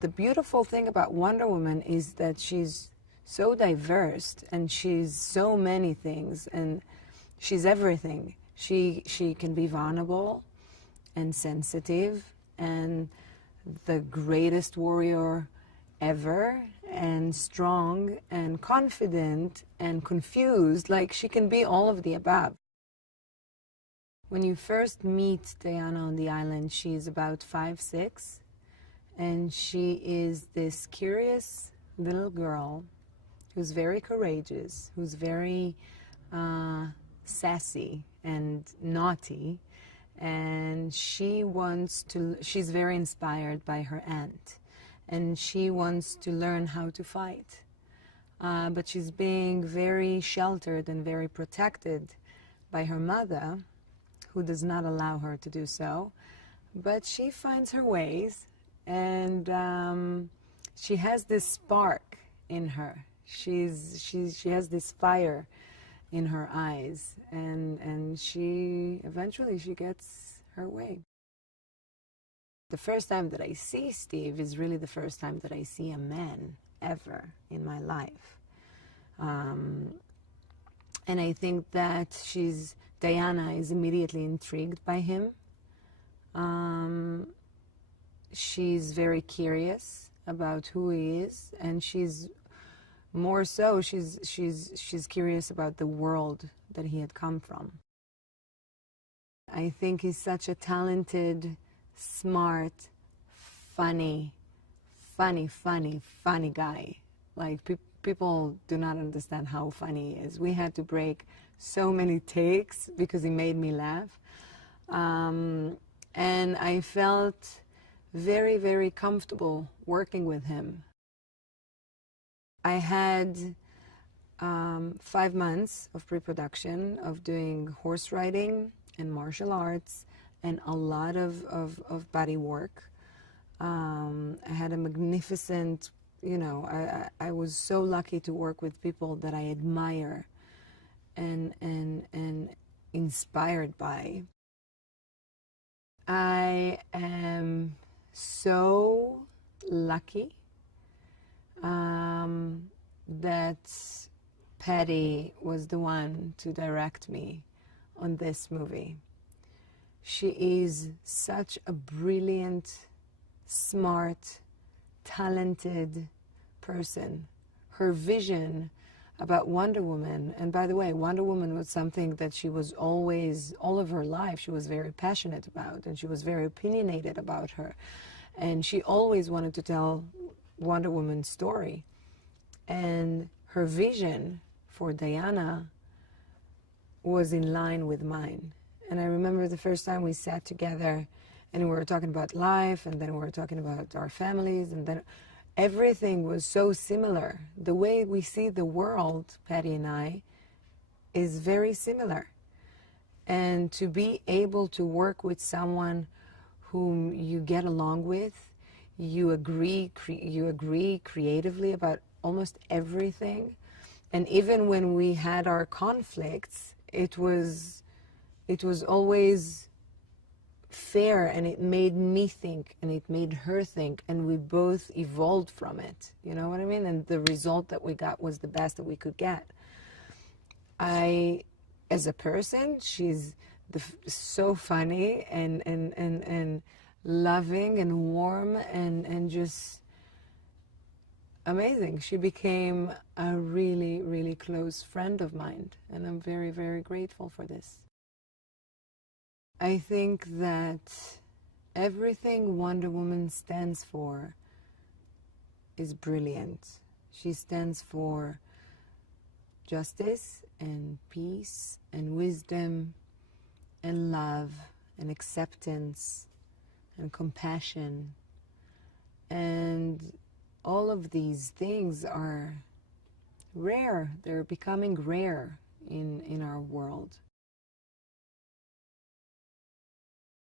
The beautiful thing about Wonder Woman is that she's so diverse and she's so many things and she's everything. She can be vulnerable and sensitive and the greatest warrior ever and strong and confident and confused. Like, she can be all of the above. When you first meet Diana on the island, she's about 5'6", and she is this curious little girl who's very courageous, who's very sassy and naughty, and she's very inspired by her aunt, and she wants to learn how to fight. But she's being very sheltered and very protected by her mother, who does not allow her to do so. But she finds her ways, and she has this spark in her. She has this fire in her eyes, and she eventually gets her way. The first time that I see Steve is really the first time that I see a man ever in my life. And I think that Diana is immediately intrigued by him. She's very curious about who he is, and she's curious about the world that he had come from. I think he's such a talented, smart, funny guy. Like, people do not understand how funny he is. We had to break so many takes because he made me laugh. And I felt very, very comfortable working with him. I had 5 months of pre-production of doing horse riding and martial arts and a lot of body work. I had a magnificent, I was so lucky to work with people that I admire and inspired by. I am so lucky that Patty was the one to direct me on this movie. She is such a brilliant, smart, talented person. Her vision about Wonder Woman, and by the way, Wonder Woman was something that she was always, all of her life, she was very passionate about, and she was very opinionated about her. And she always wanted to tell Wonder Woman's story. And her vision for Diana was in line with mine. And I remember the first time we sat together and we were talking about life, and then we were talking about our families, and then everything was so similar. The way we see the world, Patty and I, is very similar. And to be able to work with someone whom you get along with, you agree creatively about almost everything. And even when we had our conflicts, it was always fair, and it made me think, and it made her think, and we both evolved from it. You know what I mean? And the result that we got was the best that we could get. As a person, she's so funny and loving and warm and just amazing. She became a really, really close friend of mine, and I'm very, very grateful for this. I think that everything Wonder Woman stands for is brilliant. She stands for justice and peace and wisdom and love and acceptance and compassion. And all of these things are rare. They're becoming rare in our world.